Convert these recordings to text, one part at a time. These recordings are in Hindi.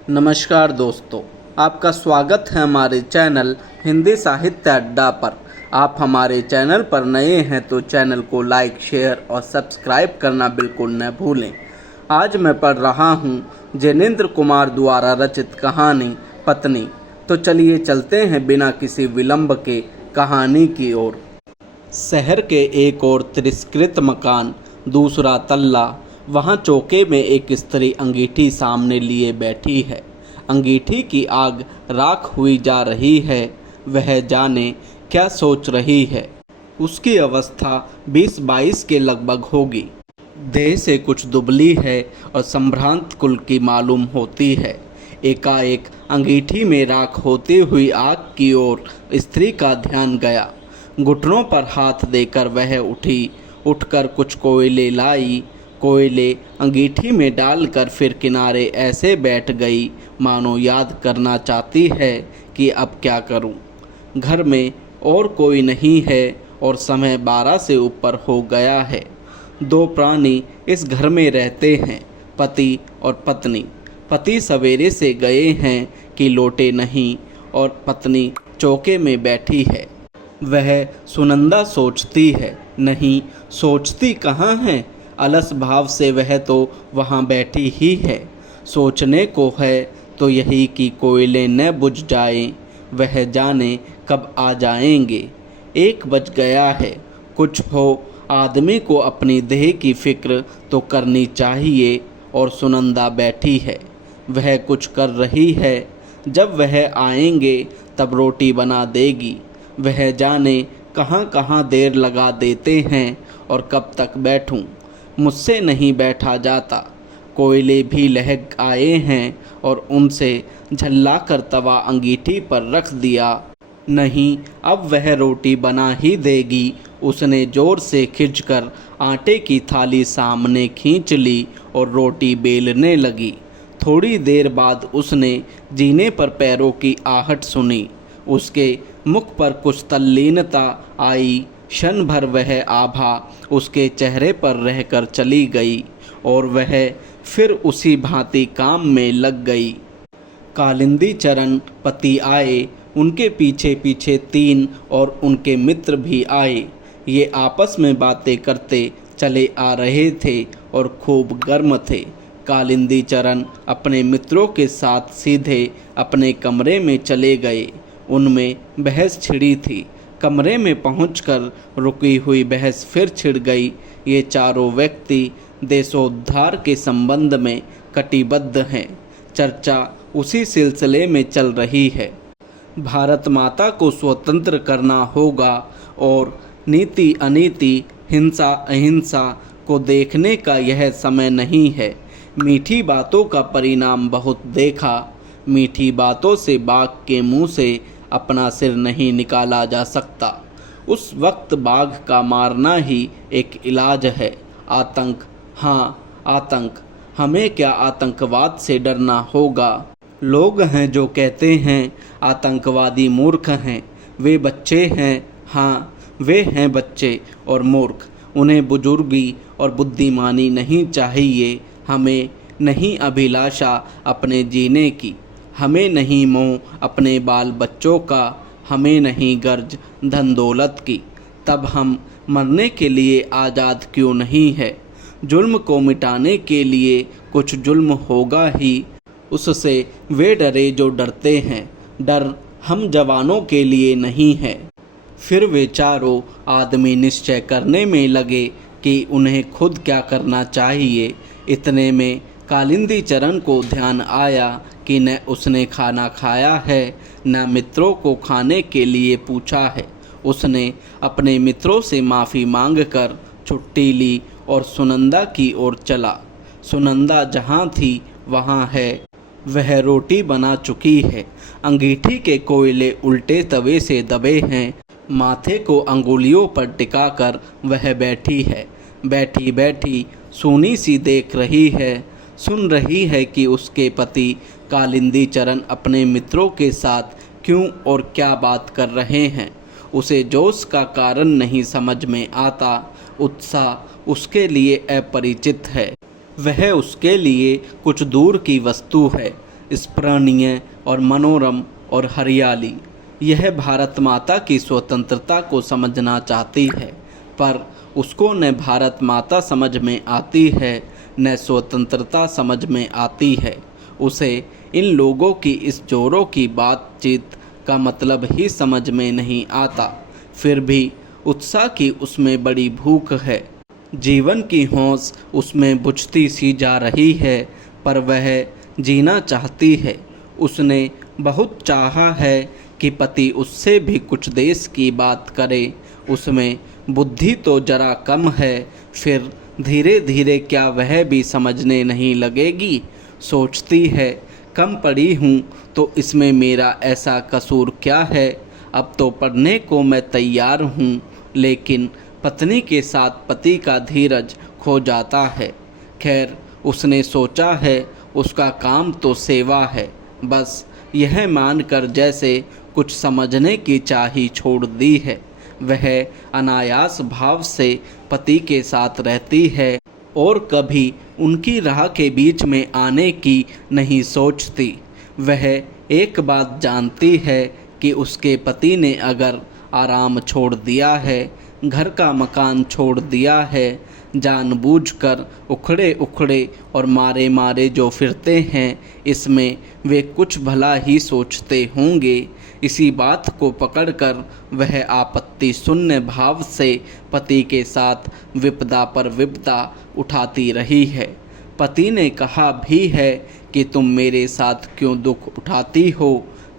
नमस्कार दोस्तों, आपका स्वागत है हमारे चैनल हिंदी साहित्य अड्डा पर। आप हमारे चैनल पर नए हैं तो चैनल को लाइक, शेयर और सब्सक्राइब करना बिल्कुल न भूलें। आज मैं पढ़ रहा हूँ जैनेंद्र कुमार द्वारा रचित कहानी पत्नी। तो चलिए चलते हैं बिना किसी विलंब के कहानी की ओर। शहर के एक और तिरस्कृत मकान, दूसरा तल्ला। वहाँ चौके में एक स्त्री अंगीठी सामने लिए बैठी है। अंगीठी की आग राख हुई जा रही है। वह जाने क्या सोच रही है। उसकी अवस्था 20-22 के लगभग होगी। देह से कुछ दुबली है और संभ्रांत कुल की मालूम होती है। एकाएक अंगीठी में राख होती हुई आग की ओर स्त्री का ध्यान गया। घुटनों पर हाथ देकर वह उठी। उठकर कुछ कोयले लाई। कोयले अंगीठी में डालकर फिर किनारे ऐसे बैठ गई मानो याद करना चाहती है कि अब क्या करूं। घर में और कोई नहीं है और समय 12 से ऊपर हो गया है। 2 प्राणी इस घर में रहते हैं, पति और पत्नी। पति सवेरे से गए हैं कि लौटे नहीं और पत्नी चौके में बैठी है। वह सुनंदा सोचती है, नहीं सोचती कहाँ है। अलस भाव से वह तो वहाँ बैठी ही है। सोचने को है तो यही कि कोयले न बुझ जाएं। वह जाने कब आ जाएंगे। 1 बज गया है। कुछ हो, आदमी को अपनी देह की फिक्र तो करनी चाहिए। और सुनंदा बैठी है, वह कुछ कर रही है। जब वह आएंगे तब रोटी बना देगी। वह जाने कहाँ कहाँ देर लगा देते हैं और कब तक बैठूं। मुझसे नहीं बैठा जाता। कोयले भी लहक आए हैं और उनसे झल्लाकर तवा अंगीठी पर रख दिया। नहीं, अब वह रोटी बना ही देगी। उसने जोर से खिंचकर आटे की थाली सामने खींच ली और रोटी बेलने लगी। थोड़ी देर बाद उसने जीने पर पैरों की आहट सुनी। उसके मुख पर कुछ तल्लीनता आई। क्षण भर वह आभा उसके चेहरे पर रहकर चली गई और वह फिर उसी भांति काम में लग गई। कालिंदी चरण पति आए। उनके पीछे पीछे 3 और उनके मित्र भी आए। ये आपस में बातें करते चले आ रहे थे और खूब गर्म थे। कालिंदी चरण अपने मित्रों के साथ सीधे अपने कमरे में चले गए। उनमें बहस छिड़ी थी। कमरे में पहुंचकर रुकी हुई बहस फिर छिड़ गई। ये चारों व्यक्ति देशोद्धार के संबंध में कटिबद्ध हैं। चर्चा उसी सिलसिले में चल रही है। भारत माता को स्वतंत्र करना होगा और नीति अनीति, हिंसा अहिंसा को देखने का यह समय नहीं है। मीठी बातों का परिणाम बहुत देखा। मीठी बातों से बाघ के मुंह से अपना सिर नहीं निकाला जा सकता। उस वक्त बाघ का मारना ही एक इलाज है। आतंक, हाँ आतंक। हमें क्या आतंकवाद से डरना होगा। लोग हैं जो कहते हैं आतंकवादी मूर्ख हैं। वे बच्चे हैं, हाँ वे हैं बच्चे और मूर्ख। उन्हें बुजुर्गी और बुद्धिमानी नहीं चाहिए। हमें नहीं अभिलाषा अपने जीने की। हमें नहीं मोह अपने बाल बच्चों का। हमें नहीं गर्ज धन दौलत की। तब हम मरने के लिए आज़ाद क्यों नहीं है। जुल्म को मिटाने के लिए कुछ जुल्म होगा ही। उससे वे डरे जो डरते हैं। डर हम जवानों के लिए नहीं है। फिर वे चारों आदमी निश्चय करने में लगे कि उन्हें खुद क्या करना चाहिए। इतने में कालिंदी चरण को ध्यान आया कि न उसने खाना खाया है न मित्रों को खाने के लिए पूछा है। उसने अपने मित्रों से माफ़ी मांगकर छुट्टी ली और सुनंदा की ओर चला। सुनंदा जहाँ थी वहाँ है। वह रोटी बना चुकी है। अंगीठी के कोयले उल्टे तवे से दबे हैं। माथे को अंगुलियों पर टिकाकर वह बैठी है। बैठी बैठी सूनी सी देख रही है। सुन रही है कि उसके पति कालिंदी चरण अपने मित्रों के साथ क्यों और क्या बात कर रहे हैं। उसे जोश का कारण नहीं समझ में आता। उत्साह उसके लिए अपरिचित है। वह उसके लिए कुछ दूर की वस्तु है। स्मरणीय और मनोरम और हरियाली। यह भारत माता की स्वतंत्रता को समझना चाहती है, पर उसको न भारत माता समझ में आती है न स्वतंत्रता समझ में आती है। उसे इन लोगों की इस जोरों की बातचीत का मतलब ही समझ में नहीं आता। फिर भी उत्साह की उसमें बड़ी भूख है। जीवन की होश उसमें बुझती सी जा रही है, पर वह जीना चाहती है। उसने बहुत चाहा है कि पति उससे भी कुछ देश की बात करे। उसमें बुद्धि तो जरा कम है, फिर धीरे धीरे क्या वह भी समझने नहीं लगेगी। सोचती है, कम पढ़ी हूँ तो इसमें मेरा ऐसा कसूर क्या है। अब तो पढ़ने को मैं तैयार हूँ, लेकिन पत्नी के साथ पति का धीरज खो जाता है। खैर, उसने सोचा है उसका काम तो सेवा है, बस यह मानकर जैसे कुछ समझने की चाही छोड़ दी है। वह अनायास भाव से पति के साथ रहती है और कभी उनकी राह के बीच में आने की नहीं सोचती। वह एक बात जानती है कि उसके पति ने अगर आराम छोड़ दिया है, घर का मकान छोड़ दिया है, जानबूझकर उखड़े उखड़े और मारे मारे जो फिरते हैं, इसमें वे कुछ भला ही सोचते होंगे। इसी बात को पकड़कर वह आपत्ति शून्य भाव से पति के साथ विपदा पर विपदा उठाती रही है। पति ने कहा भी है कि तुम मेरे साथ क्यों दुख उठाती हो,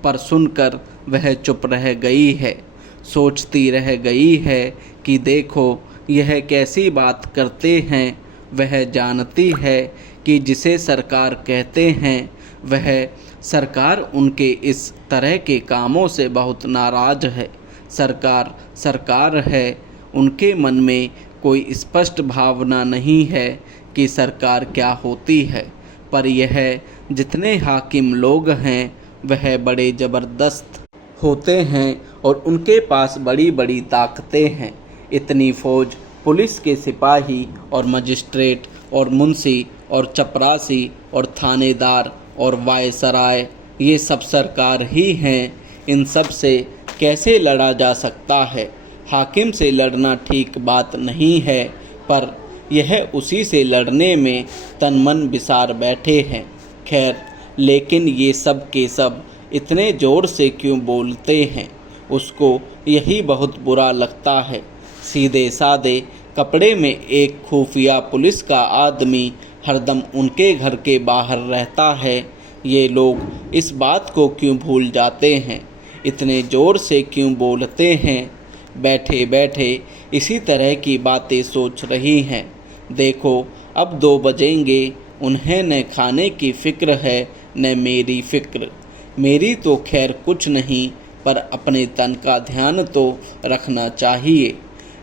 पर सुनकर वह चुप रह गई है। सोचती रह गई है कि देखो यह कैसी बात करते हैं। वह जानती है कि जिसे सरकार कहते हैं, वह सरकार उनके इस तरह के कामों से बहुत नाराज है। सरकार सरकार है, उनके मन में कोई स्पष्ट भावना नहीं है कि सरकार क्या होती है। पर यह जितने हाकिम लोग हैं, वह बड़े ज़बरदस्त होते हैं और उनके पास बड़ी बड़ी ताकतें हैं। इतनी फौज, पुलिस के सिपाही और मजिस्ट्रेट और मुंशी और चपरासी और थानेदार और वायसराय, ये सब सरकार ही हैं। इन सब से कैसे लड़ा जा सकता है? हाकिम से लड़ना ठीक बात नहीं है, पर यह उसी से लड़ने में तन मन बिसार बैठे हैं। खैर, लेकिन ये सब के सब इतने ज़ोर से क्यों बोलते हैं? उसको यही बहुत बुरा लगता है। सीधे सादे कपड़े में एक खुफिया पुलिस का आदमी हरदम उनके घर के बाहर रहता है। ये लोग इस बात को क्यों भूल जाते हैं? इतने ज़ोर से क्यों बोलते हैं? बैठे बैठे इसी तरह की बातें सोच रही हैं। देखो, अब 2 बजेंगे, उन्हें न खाने की फ़िक्र है न मेरी फ़िक्र। मेरी तो खैर कुछ नहीं, पर अपने तन का ध्यान तो रखना चाहिए।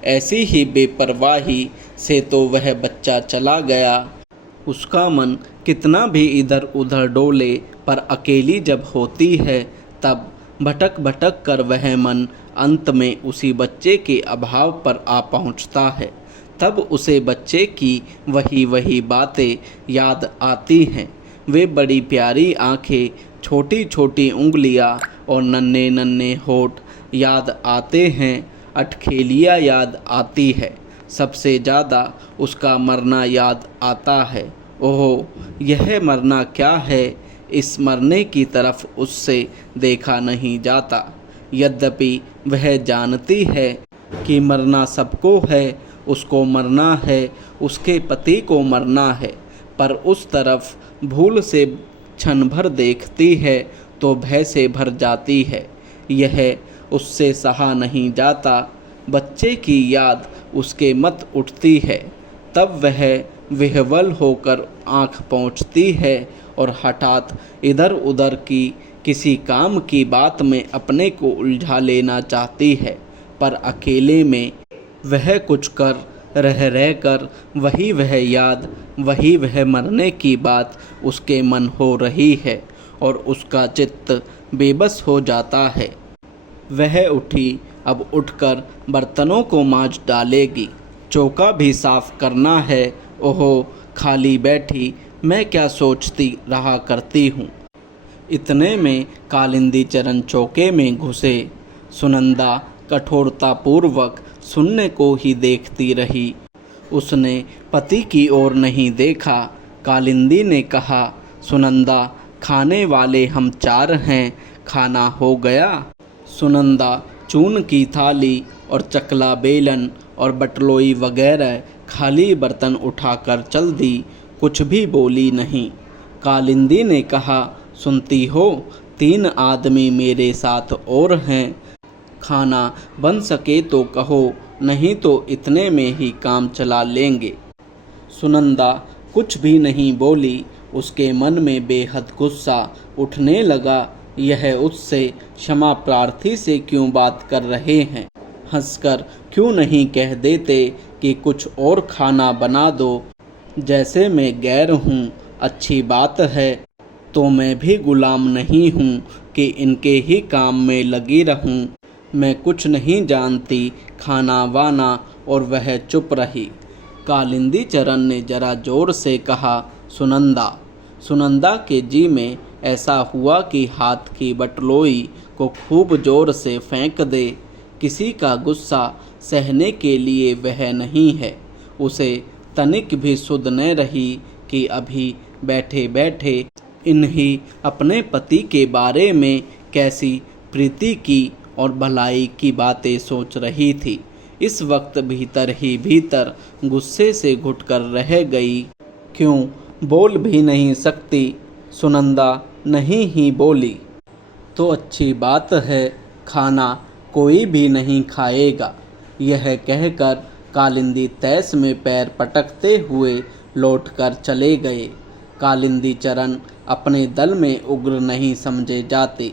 ऐसी ही बेपरवाही से तो वह बच्चा चला गया। उसका मन कितना भी इधर उधर डोले, पर अकेली जब होती है तब भटक भटक कर वह मन अंत में उसी बच्चे के अभाव पर आ पहुंचता है। तब उसे बच्चे की वही वही बातें याद आती हैं। वे बड़ी प्यारी आँखें, छोटी छोटी उंगलियां और नन्हे नन्हे होठ याद आते हैं। अटखेलियाँ याद आती है। सबसे ज़्यादा उसका मरना याद आता है। ओहो, यह मरना क्या है? इस मरने की तरफ उससे देखा नहीं जाता। यद्यपि वह जानती है कि मरना सबको है, उसको मरना है, उसके पति को मरना है, पर उस तरफ भूल से क्षण भर देखती है तो भय से भर जाती है। यह उससे सहा नहीं जाता। बच्चे की याद उसके मत उठती है। तब वह विह्वल होकर आँख पोंछती है और हठात इधर उधर की किसी काम की बात में अपने को उलझा लेना चाहती है, पर अकेले में वह कुछ कर रह कर वही वह याद, वही वह मरने की बात उसके मन हो रही है और उसका चित्त बेबस हो जाता है। वह उठी, अब उठकर बर्तनों को मांज डालेगी, चौका भी साफ करना है। ओहो, खाली बैठी मैं क्या सोचती रहा करती हूँ। इतने में कालिंदी चरण चौके में घुसे। सुनंदा कठोरतापूर्वक सुनने को ही देखती रही। उसने पति की ओर नहीं देखा। कालिंदी ने कहा, सुनंदा, खाने वाले हम 4 हैं, खाना हो गया? सुनंदा चून की थाली और चकला बेलन और बटलोई वगैरह खाली बर्तन उठाकर चल दी, कुछ भी बोली नहीं। कालिंदी ने कहा, सुनती हो, 3 आदमी मेरे साथ और हैं, खाना बन सके तो कहो, नहीं तो इतने में ही काम चला लेंगे। सुनंदा कुछ भी नहीं बोली। उसके मन में बेहद गुस्सा उठने लगा। यह उससे क्षमा प्रार्थी से क्यों बात कर रहे हैं? हंसकर क्यों नहीं कह देते कि कुछ और खाना बना दो? जैसे मैं गैर हूँ, अच्छी बात है, तो मैं भी गुलाम नहीं हूँ कि इनके ही काम में लगी रहूँ। मैं कुछ नहीं जानती खाना वाना। और वह चुप रही। कालिंदी चरण ने जरा जोर से कहा, सुनंदा। सुनंदा के जी में ऐसा हुआ कि हाथ की बटलोई को खूब जोर से फेंक दे। किसी का गुस्सा सहने के लिए वह नहीं है। उसे तनिक भी सुध न रही कि अभी बैठे बैठे इन्हीं अपने पति के बारे में कैसी प्रीति की और भलाई की बातें सोच रही थी। इस वक्त भीतर ही भीतर गुस्से से घुटकर रह गई। क्यों बोल भी नहीं सकती? सुनंदा नहीं ही बोली तो अच्छी बात है, खाना कोई भी नहीं खाएगा। यह कहकर कालिंदी तैस में पैर पटकते हुए लौटकर चले गए। कालिंदी चरण अपने दल में उग्र नहीं समझे जाते,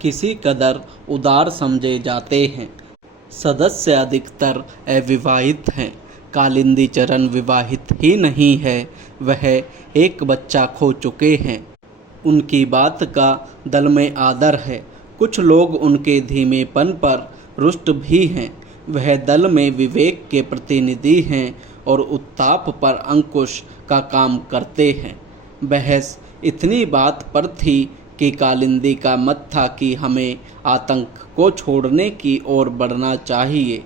किसी कदर उदार समझे जाते हैं। सदस्य अधिकतर अविवाहित हैं। कालिंदी चरण विवाहित ही नहीं है, वह एक बच्चा खो चुके हैं। उनकी बात का दल में आदर है। कुछ लोग उनके धीमेपन पर रुष्ट भी हैं। वह दल में विवेक के प्रतिनिधि हैं और उत्ताप पर अंकुश का काम करते हैं। बहस इतनी बात पर थी कि कालिंदी का मत था कि हमें आतंक को छोड़ने की ओर बढ़ना चाहिए।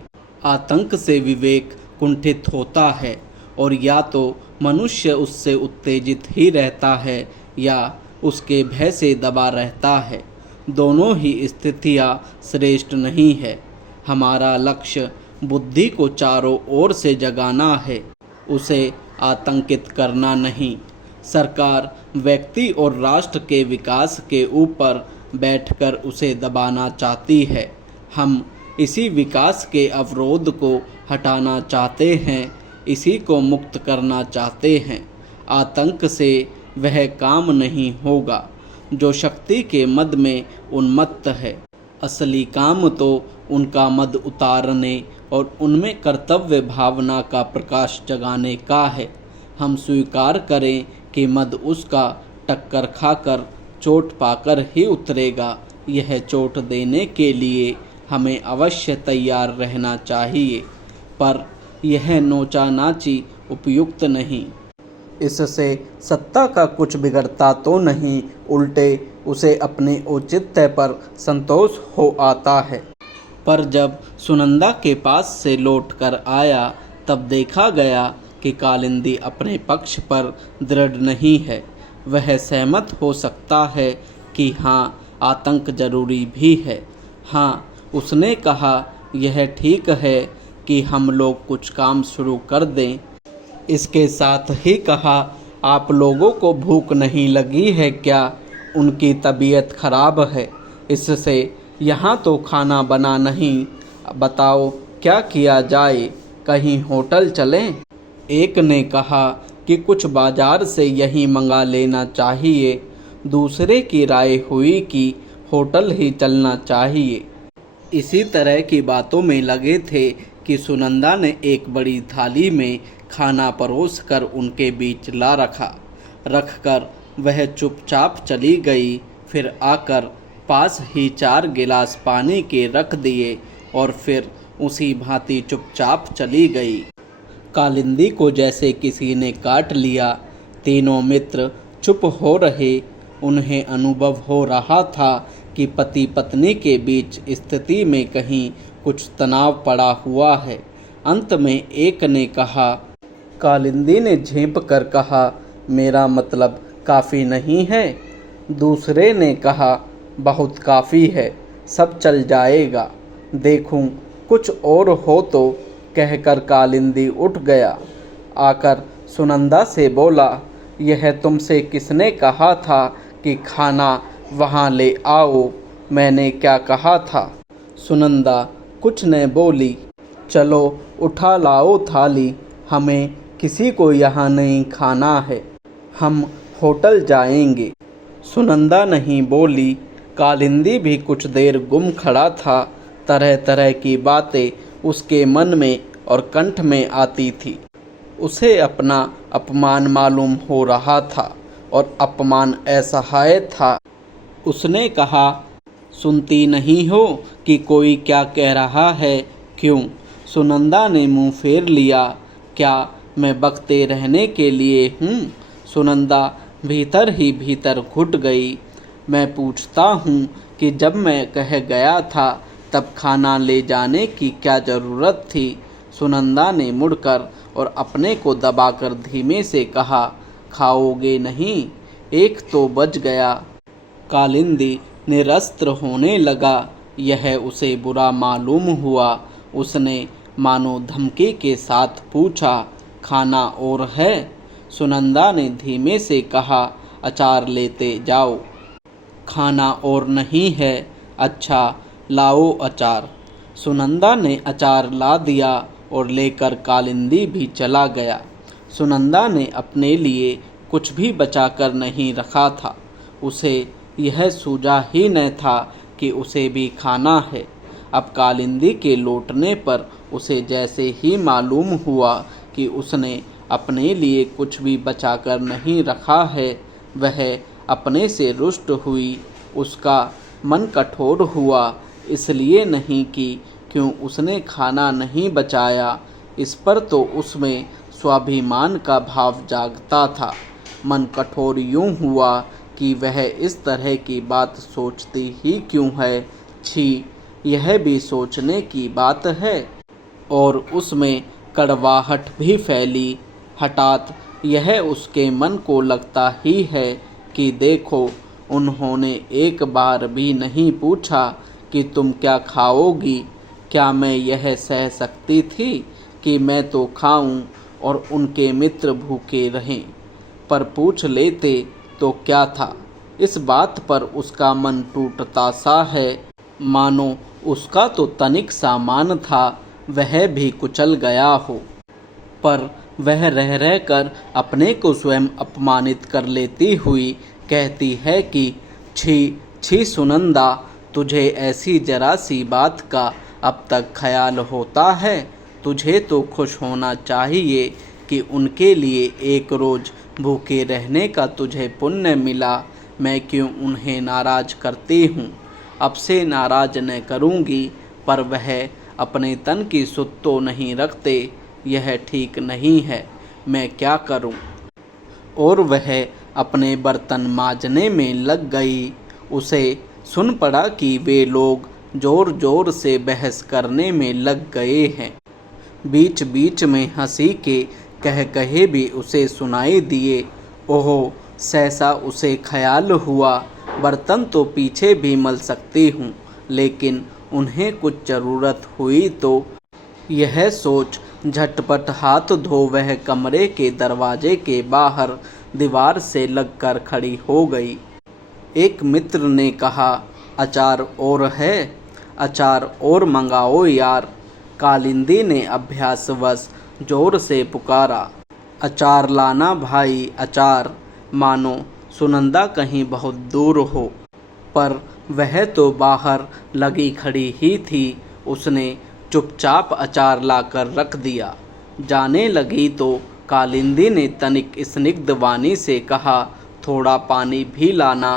आतंक से विवेक कुंठित होता है और या तो मनुष्य उससे उत्तेजित ही रहता है या उसके भय से दबा रहता है। दोनों ही स्थितियाँ श्रेष्ठ नहीं है। हमारा लक्ष्य बुद्धि को चारों ओर से जगाना है, उसे आतंकित करना नहीं। सरकार व्यक्ति और राष्ट्र के विकास के ऊपर बैठकर उसे दबाना चाहती है। हम इसी विकास के अवरोध को हटाना चाहते हैं, इसी को मुक्त करना चाहते हैं। आतंक से वह काम नहीं होगा जो शक्ति के मद में उन्मत्त है। असली काम तो उनका मद उतारने और उनमें कर्तव्य भावना का प्रकाश जगाने का है। हम स्वीकार करें कि मद उसका टक्कर खाकर चोट पाकर ही उतरेगा। यह चोट देने के लिए हमें अवश्य तैयार रहना चाहिए, पर यह नोचा नाची उपयुक्त नहीं। इससे सत्ता का कुछ बिगड़ता तो नहीं, उल्टे उसे अपने औचित्य पर संतोष हो आता है। पर जब सुनंदा के पास से लौटकर आया तब देखा गया कि कालिंदी अपने पक्ष पर दृढ़ नहीं है। वह सहमत हो सकता है कि हाँ, आतंक जरूरी भी है। हाँ, उसने कहा, यह ठीक है कि हम लोग कुछ काम शुरू कर दें। इसके साथ ही कहा, आप लोगों को भूख नहीं लगी है क्या? उनकी तबीयत खराब है, इससे यहाँ तो खाना बना नहीं। बताओ क्या किया जाए? कहीं होटल चलें? एक ने कहा कि कुछ बाजार से यहीं मंगा लेना चाहिए। दूसरे की राय हुई कि होटल ही चलना चाहिए। इसी तरह की बातों में लगे थे कि सुनंदा ने एक बड़ी थाली में खाना परोसकर उनके बीच ला रखकर वह चुपचाप चली गई। फिर आकर पास ही 4 गिलास पानी के रख दिए और फिर उसी भांति चुपचाप चली गई। कालिंदी को जैसे किसी ने काट लिया। तीनों मित्र चुप हो रहे। उन्हें अनुभव हो रहा था कि पति पत्नी के बीच स्थिति में कहीं कुछ तनाव पड़ा हुआ है। अंत में एक ने कहा, कालिंदी ने झेंप कर कहा, मेरा मतलब काफ़ी नहीं है। दूसरे ने कहा, बहुत काफ़ी है, सब चल जाएगा, देखूं कुछ और हो तो। कहकर कालिंदी उठ गया। आकर सुनंदा से बोला, यह तुमसे किसने कहा था कि खाना वहाँ ले आओ? मैंने क्या कहा था? सुनंदा कुछ न बोली। चलो उठा लाओ थाली, हमें किसी को यहाँ नहीं खाना है, हम होटल जाएंगे। सुनंदा नहीं बोली। कालिंदी भी कुछ देर गुम खड़ा था। तरह तरह की बातें उसके मन में और कंठ में आती थी। उसे अपना अपमान मालूम हो रहा था और अपमान असहाय था। उसने कहा, सुनती नहीं हो कि कोई क्या कह रहा है? क्यों? सुनंदा ने मुंह फेर लिया। क्या मैं बकते रहने के लिए हूँ? सुनंदा भीतर ही भीतर घुट गई। मैं पूछता हूँ कि जब मैं कह गया था तब खाना ले जाने की क्या ज़रूरत थी? सुनंदा ने मुड़कर और अपने को दबाकर धीमे से कहा, खाओगे नहीं? एक तो बज गया। कालिंदी निरस्त्र होने लगा। यह उसे बुरा मालूम हुआ। उसने मानो धमकी के साथ पूछा, खाना और है? सुनंदा ने धीमे से कहा, अचार लेते जाओ। खाना और नहीं है? अच्छा लाओ अचार। सुनंदा ने अचार ला दिया और लेकर कालिंदी भी चला गया। सुनंदा ने अपने लिए कुछ भी बचा कर नहीं रखा था। उसे यह सूझा ही न था कि उसे भी खाना है। अब कालिंदी के लौटने पर उसे जैसे ही मालूम हुआ कि उसने अपने लिए कुछ भी बचा कर नहीं रखा है, वह अपने से रुष्ट हुई। उसका मन कठोर हुआ, इसलिए नहीं कि क्यों उसने खाना नहीं बचाया, इस पर तो उसमें स्वाभिमान का भाव जागता था। मन कठोर यूँ हुआ कि वह इस तरह की बात सोचती ही क्यों है। छी, यह भी सोचने की बात है। और उसमें कड़वाहट भी फैली। हठात यह उसके मन को लगता ही है कि देखो, उन्होंने एक बार भी नहीं पूछा कि तुम क्या खाओगी। क्या मैं यह सह सकती थी कि मैं तो खाऊं और उनके मित्र भूखे रहें? पर पूछ लेते तो क्या था? इस बात पर उसका मन टूटता सा है, मानो उसका तो तनिक सामान था वह भी कुचल गया हो। पर वह रह रह कर अपने को स्वयं अपमानित कर लेती हुई कहती है कि छी छी सुनंदा, तुझे ऐसी जरा सी बात का अब तक ख्याल होता है? तुझे तो खुश होना चाहिए कि उनके लिए एक रोज़ भूखे रहने का तुझे पुण्य मिला। मैं क्यों उन्हें नाराज़ करती हूँ? अब से नाराज़ न करूँगी, पर वह अपने तन की सुध तो नहीं रखते। यह ठीक नहीं है, मैं क्या करूं? और वह अपने बर्तन मांजने में लग गई। उसे सुन पड़ा कि वे लोग जोर जोर से बहस करने में लग गए हैं। बीच बीच में हंसी के कह कहे भी उसे सुनाई दिए। ओह, सहसा उसे ख्याल हुआ, बर्तन तो पीछे भी मल सकती हूँ, लेकिन उन्हें कुछ ज़रूरत हुई तो। यह सोच झटपट हाथ धो वह कमरे के दरवाजे के बाहर दीवार से लगकर खड़ी हो गई। एक मित्र ने कहा, अचार और है? अचार और मंगाओ यार। कालिंदी ने अभ्यासवश जोर से पुकारा, अचार लाना भाई, अचार। मानो सुनंदा कहीं बहुत दूर हो, पर वह तो बाहर लगी खड़ी ही थी। उसने चुपचाप अचार लाकर रख दिया। जाने लगी तो कालिंदी ने तनिक स्निग्ध वाणी से कहा, थोड़ा पानी भी लाना।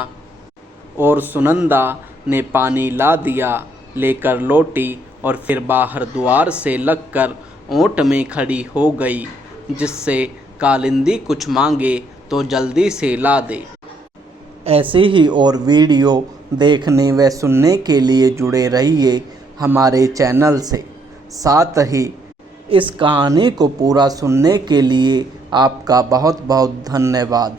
और सुनंदा ने पानी ला दिया, लेकर लौटी और फिर बाहर द्वार से लगकर ओट में खड़ी हो गई, जिससे कालिंदी कुछ मांगे तो जल्दी से ला दे। ऐसे ही और वीडियो देखने व सुनने के लिए जुड़े रहिए हमारे चैनल से। साथ ही इस कहानी को पूरा सुनने के लिए आपका बहुत बहुत धन्यवाद।